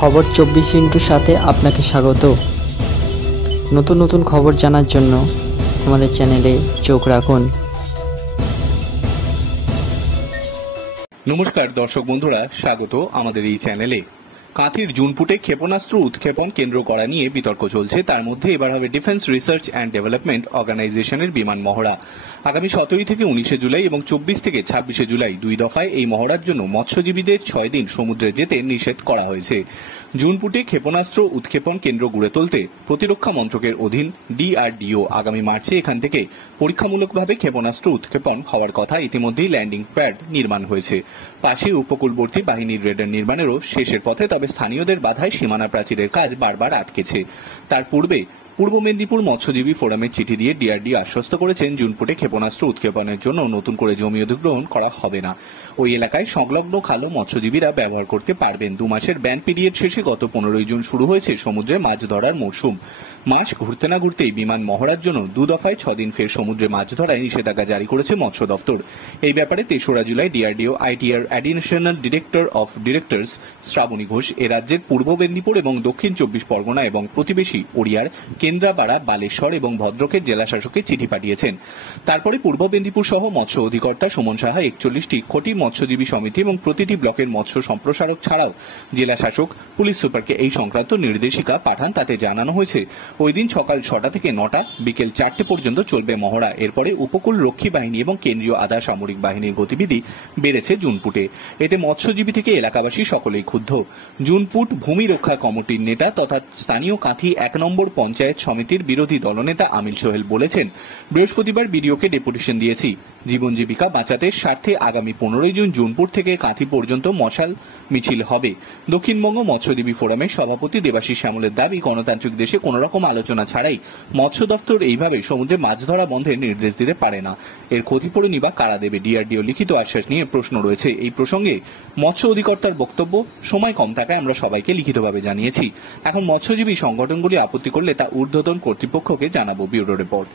খবর 24 সাথে আপনাকে স্বাগত। নতুন নতুন খবর জানার জন্য আমাদের চ্যানেলে চোখ রাখুন। নমস্কার দর্শক বন্ধুরা, স্বাগত আমাদের এই চ্যানেলে। কাঁথির জুনপুটে ক্ষেপণাস্ত্র উৎক্ষেপণ কেন্দ্র করা নিয়ে বিতর্ক চলছে। তার মধ্যে এবার হবে ডিফেন্স রিসার্চ অ্যান্ড ডেভেলপমেন্ট অর্গানাইজেশনের বিমান মহড়া। আগামী 17 থেকে 19 জুলাই এবং 24 থেকে 26 জুলাই দুই দফায় এই মহড়ার জন্য মৎস্যজীবীদের 6 দিন সমুদ্রে যেতে নিষেধ করা হয়েছে। জুনপুটে ক্ষেপণাস্ত্র উৎক্ষেপণ কেন্দ্র গড়ে তুলতে প্রতিরক্ষা মন্ত্রকের অধীন ডিআরডিও আগামী মার্চে এখান থেকে পরীক্ষামূলকভাবে ক্ষেপণাস্ত্র উৎক্ষেপণ হওয়ার কথা। ইতিমধ্যেই ল্যান্ডিং প্যাড নির্মাণ হয়েছে। পাশে উপকূলবর্তী বাহিনীর রেডার নির্মাণেরও শেষের পথে, তবে স্থানীয়দের বাধায় সীমানা প্রাচীরের কাজ বারবার আটকেছে। তার পূর্বে পূর্ব মেদিনীপুর মৎস্যজীবী ফোরামের চিঠি দিয়ে ডিআরডিও আশ্বস্ত করেছেন জুনপুটে ক্ষেপণাস্ত্র উৎক্ষেপণের জন্য নতুন করে জমি অধিগ্রহণ করা হবে না। ওই এলাকায় সংলগ্ন খালও মৎস্যজীবীরা ব্যবহার করতে পারবেন। 2 মাসের ব্যান পিরিয়ড শেষে গত 15 জুন শুরু হয়েছে সমুদ্রে মাছ ধরার মরশুম। মাস ঘুরতে না ঘুরতেই বিমান মহড়ার জন্য 2 দফায় 6 দিন ফের সমুদ্রে মাছ ধরায় নিষেধাজ্ঞা জারি করেছে মৎস্য দপ্তর। এই ব্যাপারে 3রা July DRDO ITR additional director of directors Shrabani Ghosh এ রাজ্যের পূর্ব মেদিনীপুর এবং দক্ষিণ 24 পরগনা এবং প্রতিবেশী ওড়িয়ার কেন্দ্রাপাড়া, বালেশ্বর এবং ভদ্রকের জেলা শাসকে চিঠি পাঠিয়েছেন। তারপরে পূর্ব মেদিনীপুর সহ মৎস্য অধিকর্তা সুমন সাহা 41টি খটি মৎস্যজীবী সমিতি এবং প্রতিটি ব্লকের মৎস্য সম্প্রসারক ছাড়াও জেলা শাসক, পুলিশ সুপারকে এই সংক্রান্ত নির্দেশিকা পাঠান। তাতে জানানো হয়েছে ওই দিন সকাল 6টা থেকে 9টা, বিকেল 4টে পর্যন্ত চলবে মহড়া। এরপরে উপকূল রক্ষী বাহিনী এবং কেন্দ্রীয় আধা সামরিক বাহিনীর গতিবিধি বেড়েছে জুনপুটে। এতে মৎস্যজীবী থেকে এলাকাবাসী সকলেই ক্ষুব্ধ। জুনপুট ভূমি রক্ষা কমিটির নেতা তথা স্থানীয় কাঁথি 1 নম্বর পঞ্চায়েত সমিতির বিরোধী দলনেতা আমিল সোহেল বলেছেন, বৃহস্পতিবার বিডিওকে ডেপুটেশন দিয়েছি। জীবন জীবিকা বাঁচাতে স্বার্থে আগামী 15 জুন জুনপুট থেকে কাঁথি পর্যন্ত মশাল মিছিল হবে। দক্ষিণবঙ্গ মৎস্যজীবী ফোরামের সভাপতি দেবাশিস শ্যামলের দাবি, গণতান্ত্রিক দেশে কোন রকম আলোচনা ছাড়াই মৎস্য দপ্তর এইভাবে সমুদ্রে মাছ ধরা বন্ধের নির্দেশ দিতে পারে না। এর ক্ষতিপূরণই বা কারা দেবে? ডিআরডিও লিখিত আশ্বাস নিয়ে প্রশ্ন রয়েছে। এই প্রসঙ্গে মৎস্য অধিকর্তার বক্তব্য, সময় কম থাকায় আমরা সবাইকে লিখিতভাবে জানিয়েছি। এখন মৎস্যজীবী সংগঠনগুলি আপত্তি করলে তা ঊর্ধ্বতন কর্তৃপক্ষকে জানাবো। Bureau report.